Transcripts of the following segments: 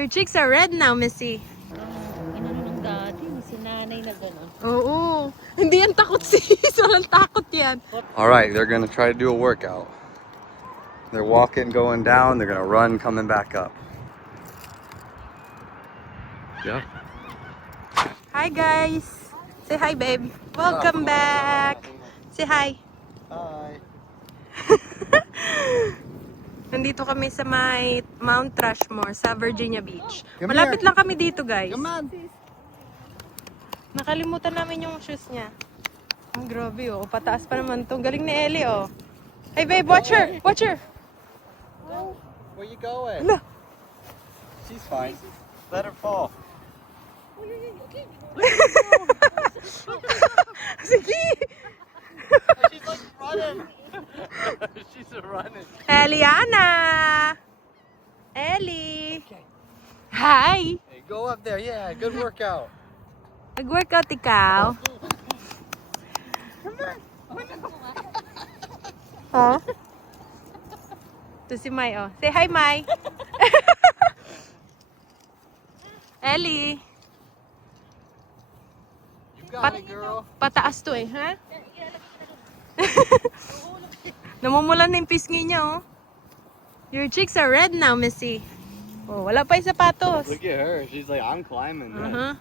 Your cheeks are red now, Missy. Inano ng dati, si nanay na gano'n. Oo. Hindi yan takot sis. Walang takot yan. Alright, they're gonna try to do a workout. They're walking, going down, they're gonna run, coming back up. Yeah. Hi, guys. Say hi, babe. Welcome back. Say hi. Hi. Nandito kami sa may Mount Rushmore sa Virginia Beach. Come Malapit here. lang kami dito, guys. Come on. Nakalimutan namin yung shoes niya. Ang grabe, oh. Pataas pa naman to. Galing ni Ellie, oh. Hey, babe, watch her. Watch her. Where you going? Ala. She's fine. Let her fall. Sige. She's like running. She's running. Eliana. Ellie. Hi. Hey, go up there. Yeah, good workout. Nag-workout ikaw? Oh? Ito si Mai, oh. Say hi, Mai. Ellie. You got it, girl. Pataas to eh, ha? Namumulan na yung pisngi niya, oh. Your cheeks are red now, Missy. Oh, wala pa yung sapatos. Look at her. She's like, I'm climbing. Uh-huh.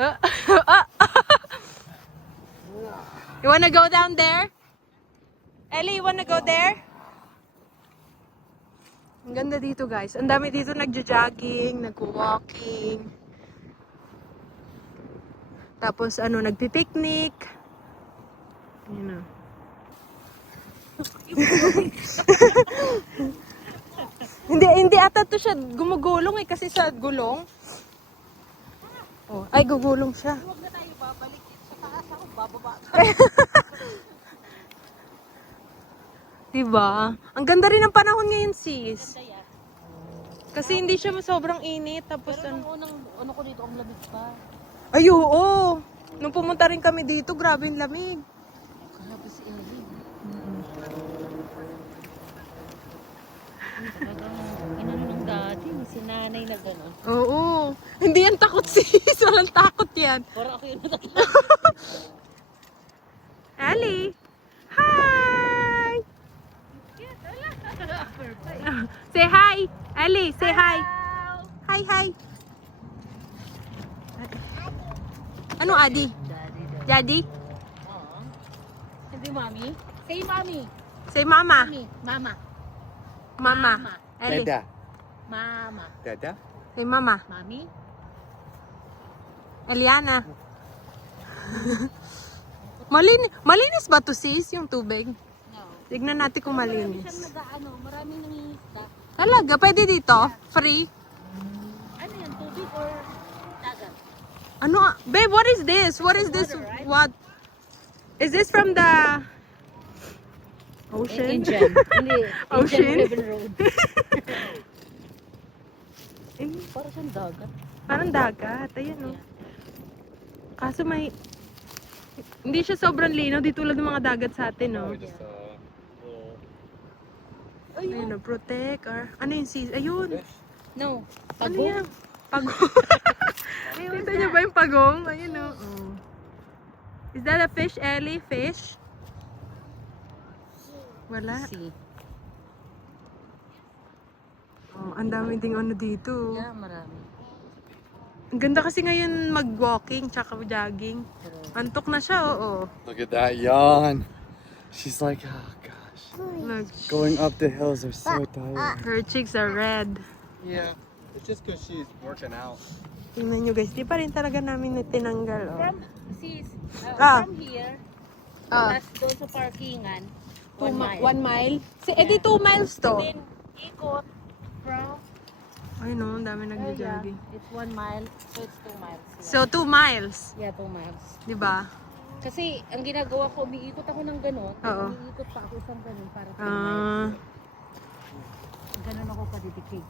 Ah. You wanna go down there? Ellie, you wanna go there? Ang ganda dito, guys. Ang dami dito nagja-jogging, nagwo-walking. Tapos nagpi-picnic. Yun na. hindi ata to siya gumugulong eh kasi sa gulong. Oh, ay gugulong siya. Huwag na tayo babalik sa taas ako, bababa. Diba? Ang ganda rin ng panahon ngayon, sis. Ganda yan. Kasi hindi siya sobrang init. Tapos Pero nung unang ko dito, ang lamig pa. ay, oo. Nung pumunta rin kami dito, grabe yung lamig. Grabe si Ellie. Talagang inano ng dati, si nanay na gano'n. Oo. Hindi yan takot, sis. Walang takot yan. Parang ako yung natakot. Ali. Hi! Say hi. Ali, say hi. Hi, hi. Ano, Adi? Daddy? Hindi, mami. Say mami. Say mama. Mami. Mama. Mama. Ali. Dada. Mama. Dada? Say mama. Mami. Eliana. Malinis ba to, sis, yung tubig? No. Tignan natin kung Marami malinis. siyang nag-ano, maraming nangingisda. Talaga, pwede dito? Free? Ano yan, tubig or dagat? Ano? Babe, what is this? What is this? Water, right? What? Is this from the ocean? Indian. Hindi. Ocean? Indian River Road. Eh, Parang siyang dagat. parang dagat. Ayan, oh. Kaso may... Hindi siya sobrang linaw. Di tulad ng mga dagat sa atin, no? Just little Ayun, no, protect. Or, ano yung sis? Ayun. fish. No. Ano Pagong. yan? Pagong. Kita niyo ba yung pagong? Ayun, no. Oh. Is that a fish, Ellie? Fish? Wala. See. Oh, ang dami ding ano dito. Yeah, marami. Ang ganda kasi ngayon mag-walking tsaka jogging. Pero, Antok na siya, oo. Look at that yawn. She's like, oh gosh. Look, Going up the hills are so tired. her cheeks are red. Yeah. It's just because she's working out. Tingnan nyo guys, di pa rin talaga namin na tinanggal. Oh. from, sis, Ah. from here, Ah, plus doon sa parkingan, 1 1 mile. 1 mile? Edi 2 miles to. Then, ikot from, Ay no, ang dami yeah, nagja-jogging. it's 1 mile, so it's 2 miles. So 2 miles, Yeah, 2 miles. di ba? Kasi, ang ginagawa ko, umiikot ako ng ganun, Oo. umiikot pa ako isang ganun para 2 Ah, miles. Ganun ako kadidikig.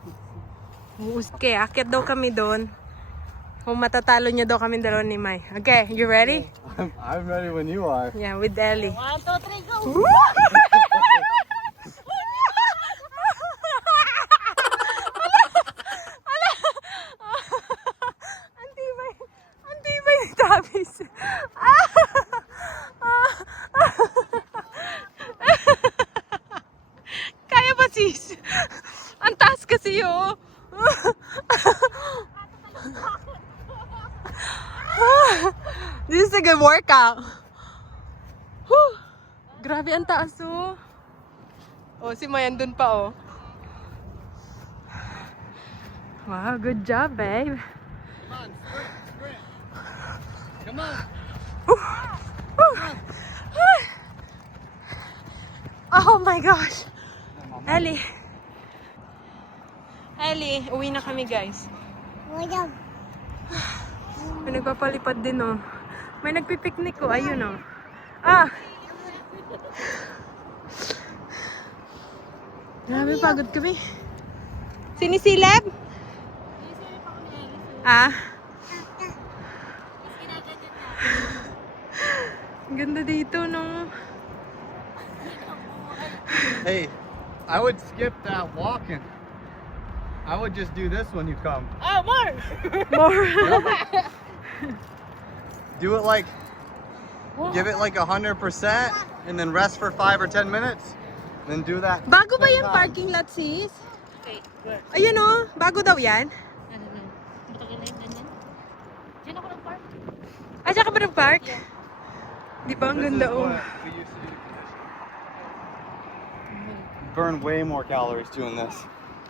okay, akit daw kami doon. Kung matatalo niya daw kami dalawa ni Mai. Okay, you ready? I'm ready when you are. Yeah, with Ellie. 1, 2, 3, go! good workout. Whew. Grabe ang taas oh. Oh, si Mayan dun pa oh. Wow, good job, babe. Come on, sprint. Come on. Oh my gosh. Ellie. Ellie, uwi na kami guys. May nagpapalipad din oh. May nagpipiknik oh, ayun oh. Ah! Grabe, pagod kami. Sinisilip? Ah? Ang ganda dito, no? Hey, I would skip that walking. I would just do this when you come. Oh, more! More. Do it like, give it like 100% and then rest for 5 or 10 minutes. Then do that. Bago ba 10 yung times. parking lot, sis? Okay, where? Ayun oh, bago daw yan. Ano na? Matagal na yung ganyan. Diyan ako nag-park. Ah, siya ka ba nag-park? Di ba ang This is ganda oh. what we used to do. Burn way more calories doing this.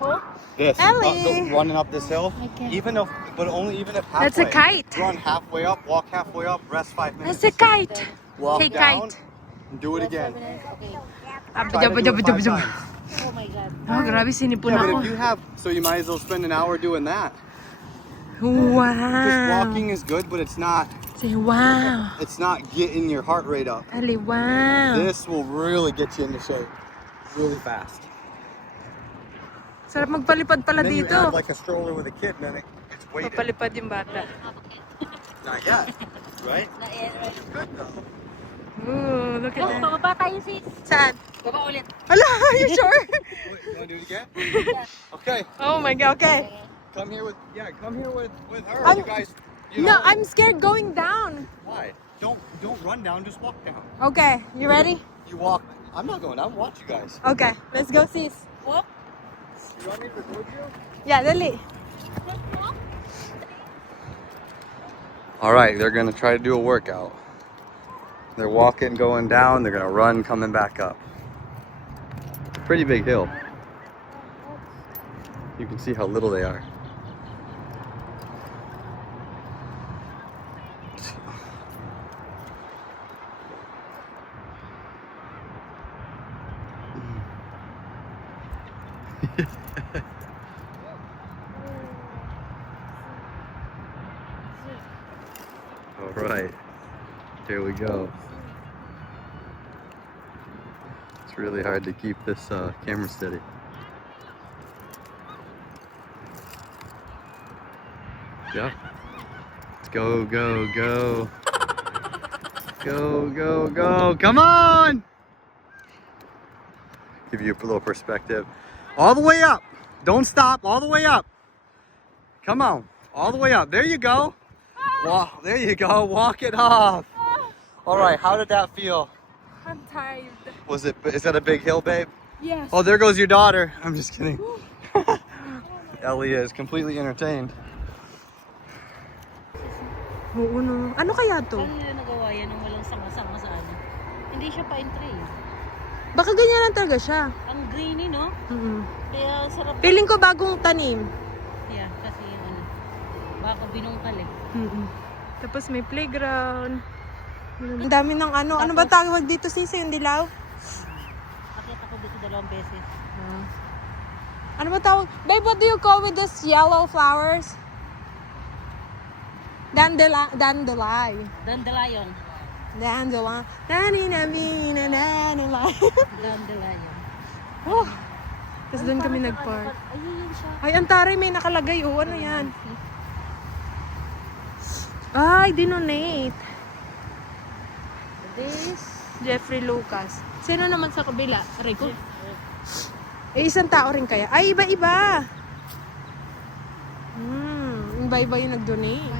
Oh? This. Ellie! Running up this hill. I can't. Even if halfway. That's a kite. Run halfway up, walk halfway up, rest 5 minutes. That's a kite. Walk Hey, down, kite. and do it again. Okay. Try to do it 5 times. Oh my God. Oh, grabe, sinipon Yeah, ako. but if you have, so you might as well spend an hour doing that. Wow. Just walking is good, but it's not Say wow. getting your heart rate up. Ali, wow. This will really get you into shape really fast. Sarap magpalipad pala And then you dito. add like a stroller with a kid, and then it's weighted. Magpalipad yung bata. Not yet, right? Na-air. It's good though. Ooh, look at Oh, that. bababa tayo sis. Saan? Baba ulit. Hala, are you sure? Wait, you wanna do it again? Okay, Oh my God, okay. come here with her. I'm- You guys, No, I'm scared going down. why? Don't run down. Just walk down. Okay, you ready? You walk. I'm not going down. Watch you guys. Okay, let's go sis. Walk. You want me to record you? Yeah, dali. All right, they're gonna try to do a workout. They're walking, going down. They're gonna run, coming back up. Pretty big hill. You can see how little they are. All right, here we go. It's really hard to keep this camera steady. Yeah. Let's go, go, go. Go, go, go. Come on! Give you a little perspective. All the way up. Don't stop. All the way up. Come on. All the way up. There you go. Wow, there you go. Walk it off. All right, how did that feel? I'm tired. Is that a big hill, babe? Yes. Oh, there goes your daughter. I'm just kidding. Ellie is completely entertained. Oo, no. Ano kaya to? Paano nila nagawa yan nung walang sama-sama sa ano? Hindi siya pa-entry. Baka ganyan lang talaga siya. Ang greeny, no? Kaya sarap. Feeling ko bagong tanim. Yeah, kasi ano, baka binungkal eh. Tapos may playground. Ang dami ng ano. Ano ba tawag dito sis? Yung dilaw? Akit ako dito 2 beses. Ano ba tawag? Babe, what do you call with this yellow flowers? Dandelion. Dandelion. Dandelion. Dandelion. Dandelion. Oh. Tapos doon kami nag-park. Ayun siya. Ay, ang taray, may nakalagay. Oh, ano yan? Ay, dinonate. This. Jeffrey Lucas. Sino naman sa kabila? Rico? Eh, isang tao rin kaya? Ay, iba-iba. Iba-iba yung nag-donate.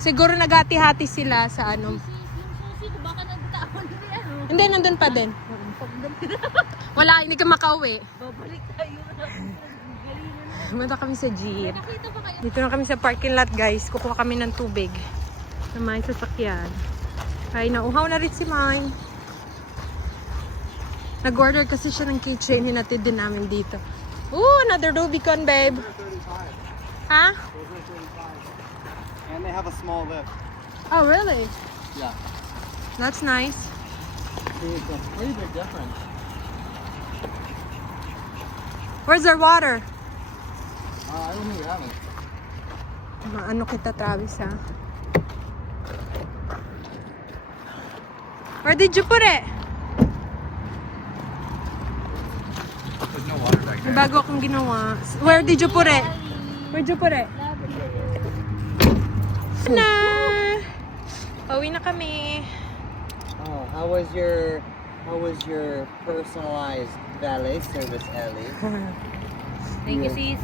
Siguro naghati-hati sila sa ano. Yung susi ko, baka nagtaon din ano. Hindi, nandun pa din. Wala, hindi ka makauwi. Babalik tayo. Galingan na. Mata kami sa jeep. Nakita ba kayo? Dito na kami sa parking lot, guys. Kukuha kami ng tubig. na may sasakyan. Ay, nauhaw na rin si Mai. Nag-order kasi siya ng keychain. Hinatid din namin dito. Ooh, another Rubicon, babe. Ha? And they have a small lift. Oh, really? Yeah. That's nice. It's a pretty big difference. Where's our water? I don't think we have it. Maano kita, Travis, ha? Where did you put it? There's no water back May bago akong ginawa. Where did you put it? Where'd you put it? Na! Pauwi na kami. Oh, how was your personalized valet service, Ellie? Thank you, sis.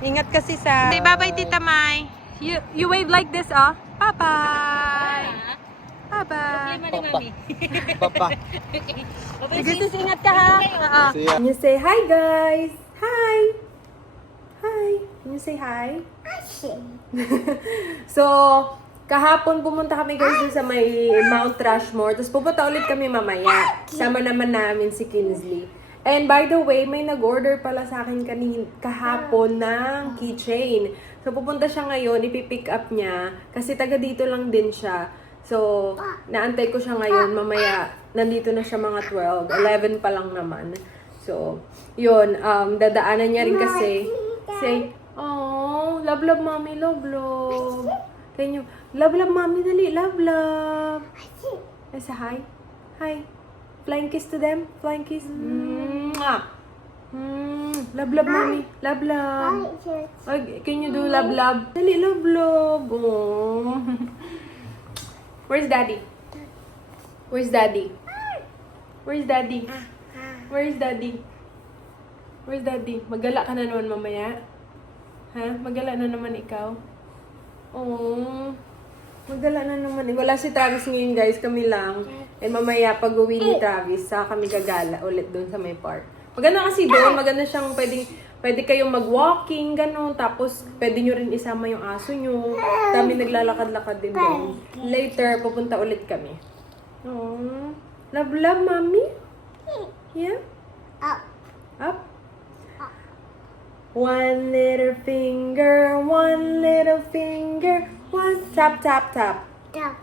Ingat kasi sa... Say bye-bye, Tita Mai. You wave like this, oh. Bye-bye. Bye-bye. Problema na kami. Papa. Okay. Sige, sis, ingat ka, ha? See ya. Can you say hi, guys? Hi. Hi. Can you say hi? So, kahapon pumunta kami guys dun sa may Mount Rushmore. Tapos pupunta ulit kami mamaya. Sama naman namin si Kinsley. And by the way, may nag-order pala sa akin kahapon ng keychain. So pupunta siya ngayon, ipipick up niya. Kasi taga dito lang din siya. So, naantay ko siya ngayon. Mamaya, nandito na siya mga 12. 11 pa lang naman. So, yun. Dadaanan niya rin kasi. Say, oh, love, love, mommy, love, love. Can you, love, love, mommy, dali, love, love. Ay, say hi. Hi. Flying kiss to them. Flying kiss. Mwah. Love, love, mommy. Love, love. Ay, can you do love, love? Dali, love, love. Oh. Where's daddy? Where's daddy? Where's daddy? Where's daddy? Where's daddy? Magala ka na naman mamaya? Ha? Magala na naman ikaw? Oh. Magala na naman. Wala si Travis ngayon, guys. Kami lang. And mamaya, pag uwi ni Travis, saka kami gagala ulit doon sa may park. Maganda kasi doon. Maganda siyang pwede kayong mag-walking, gano'n. Tapos, pwede nyo rin isama yung aso nyo. Kami naglalakad-lakad din doon. Later, pupunta ulit kami. Oh. Love, love, mommy? Yeah? Up? One little finger, one little finger, one tap, tap, tap.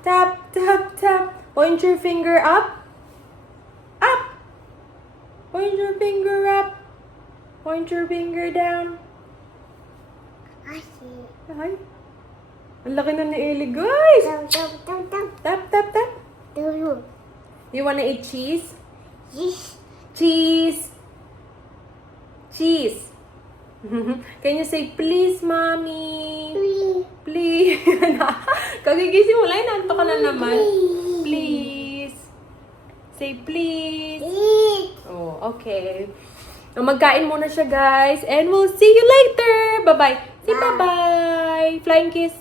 Tap, tap, tap. Point your finger up. Up. Point your finger up. Point your finger down. Ay. Ang laki na ni Ellie, guys. Tap, tap, tap. You wanna eat cheese? Cheese. Cheese. Can you say, please, mommy? Please. Kagigising mo lang, nanto ka na naman. Please. Say, please. Oh, okay. Magkain muna siya, guys. And we'll see you later. Bye-bye. Say bye-bye. Flying kiss.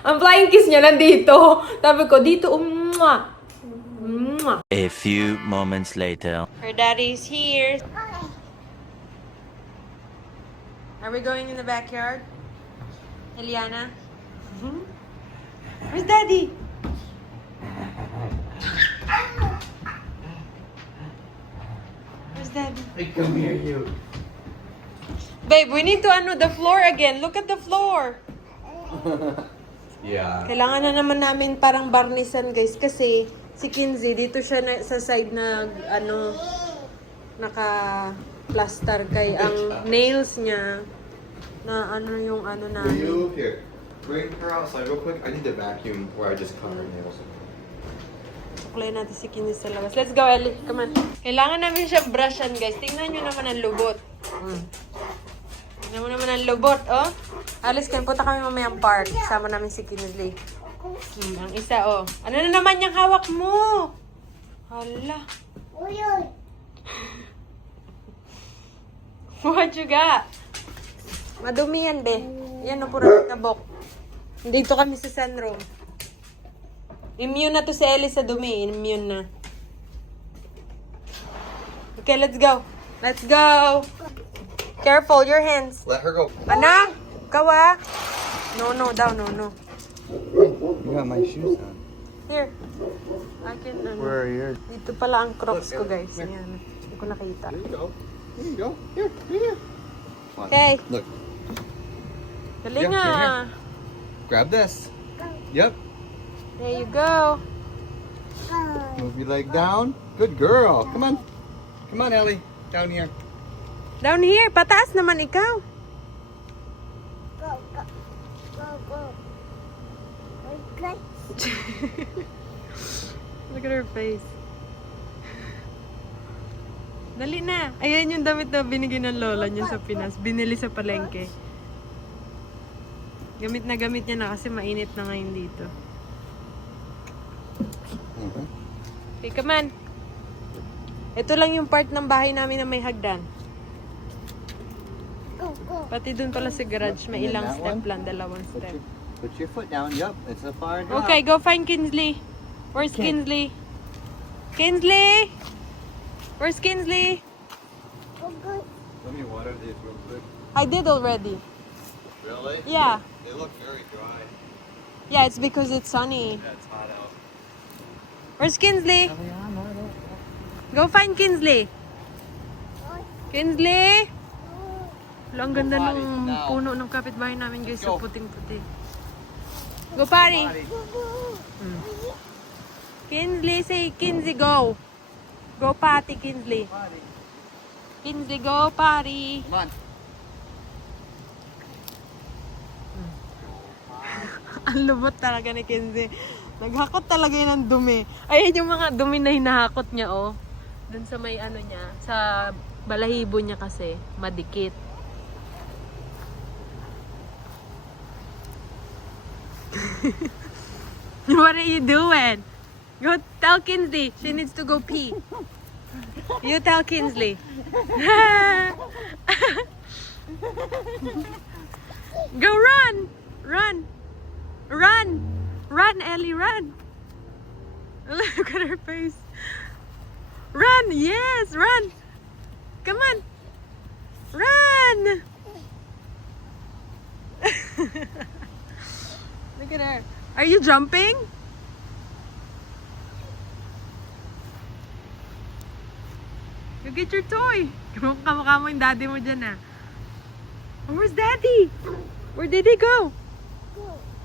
Ang flying kiss niya nandito. Sabi ko, dito, A few moments later. Her daddy's here. Are we going in the backyard? Eliana? Where's daddy? Where's daddy? Hey, come here, you. Babe, we need to the floor again. Look at the floor. Yeah. Kailangan na naman namin parang barnisan, guys. Kasi si Kinsey, dito siya sa side na, naka-plaster kay ang nails niya na yung na. Will you, here, bring her outside real quick. I need to vacuum where I just cut her nails. Suklay natin si Kinsey sa labas. Let's go, Ellie. Come on. Kailangan namin siya brushan, guys. Tingnan nyo naman ang lubot. Tingnan mo naman ang lubot, oh. Alis ka, punta kami mamayang park. Sama namin si Kinsey. Ang isa, oh. Ano na naman yung hawak mo? Hala. What you got? Madumi yan, be. Yan, no, puro tabok. Dito kami sa sunroom. Immune na to si Ellie sa dumi. Immune na. Okay, let's go. Let's go. Careful, your hands. Let her go. Anak, ikaw ah. No, daw, no. You got my shoes on. Here. I can, Where are yours? Dito pala ang Crocs ko, guys. Ayan. Hindi ko nakita. There you go. There you go. Here, here. Come on. Okay. Look. Dali Yeah, nga. here. Grab this. Yep. There you go. Move your leg down. Good girl. Come on. Come on, Ellie. Down here. Down here. Pataas naman ikaw. Look at her face. Dali na. Ayan yung damit na binigyan ng lola niya sa Pinas. Binili sa palengke. Gamit niya na kasi mainit na ngayon dito. Okay, come on. Ito lang yung part ng bahay namin na may hagdan. Pati dun pala sa garage, may ilang step lang, dalawang step. Put your foot down. Yup, it's a far drop. Okay, go find Kinsley. Where's Kinsley? Kinsley? Where's Kinsley? Let me water these real quick. I did already. Really? Yeah. They look very dry. Yeah, it's because it's sunny. Yeah, it's hot out. Where's Kinsley? Go find Kinsley. Kinsley? Wala, ang ganda ng puno ng kapitbahay namin, guys. So puting-puti. Go, Pari. Kinsley, say Kinsley, go. Go, Patty, Kinsley. Kinsley, go, Patty. Come on. Ang lubot talaga ni Kinsley. Naghakot talaga yun ng dumi. Ayan yung mga dumi na hinahakot niya, oh. Dun sa may ano niya, sa balahibo niya kasi, madikit. What are you doing? Go tell Kinsley. She needs to go pee. You tell Kinsley. Go run! Run! Run! Run, Ellie, run! Look at her face. Run! Yes, run! Come on! Run! Look at her. Are you jumping? You get your toy. Kamukha mo yung daddy mo dyan, ah. Oh, where's daddy? Where did he go?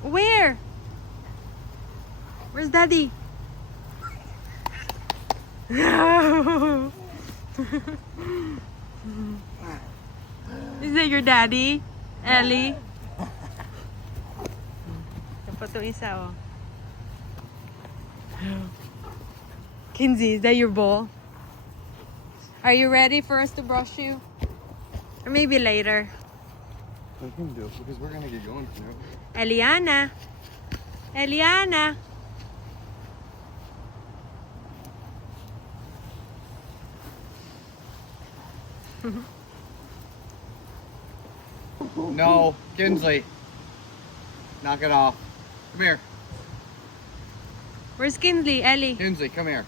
Where? Where's daddy? Is that your daddy, Ellie? Ito pa itong isa, oh. Kinsey, is that your bowl? Are you ready for us to brush you? Or maybe later. We can do it because we're gonna get going soon. Eliana. Eliana. No, Kinsley. Knock it off. Come here. Where's Kinsley? Ellie. Kinsley, come here.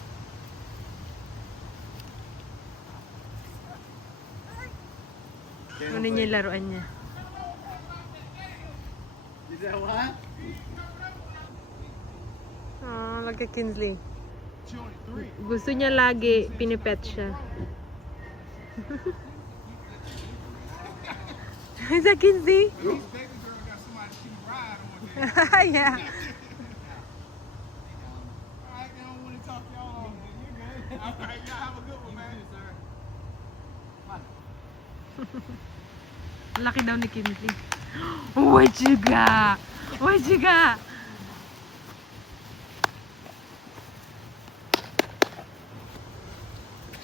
Ano niya yung laruan niya? Is that what? Oh, look at Kinsley. Gusto niya lagi pinipet siya. Is that Kinsley? Yeah. Laki daw ni Kinsley. What you got? What you got?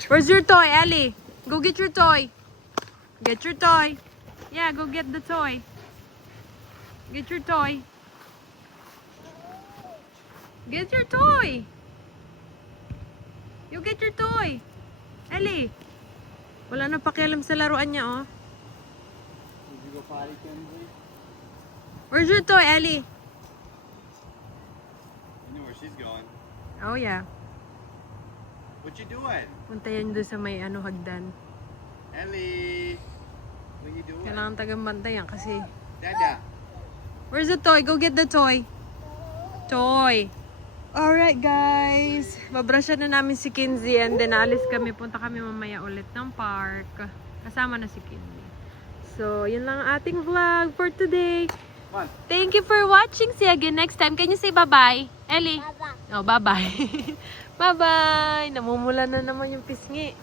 Where's your toy, Ellie? Go get your toy. Get your toy. Yeah, go get the toy. Get your toy. Get your toy. You get your toy. Ellie. Wala na pakialam sa laruan niya, oh. Did you go potty, Kinsley? Where's your toy, Ellie? You know where she's going. Oh, yeah. What you doing? Punta yan doon sa may ano, hagdan. Ellie. What you doing? Kailangan tagang bantayan kasi. Dada. Where's the toy? Go get the toy. Toy. Alright guys, babrushan na namin si Kinsey and then alis kami, punta kami mamaya ulit ng park. Kasama na si Kinsey. So, yun lang ang ating vlog for today. Thank you for watching. See you again next time. Can you say bye-bye? Ellie? Bye-bye. Oh, bye-bye. Bye-bye. Namumula na naman yung pisngi.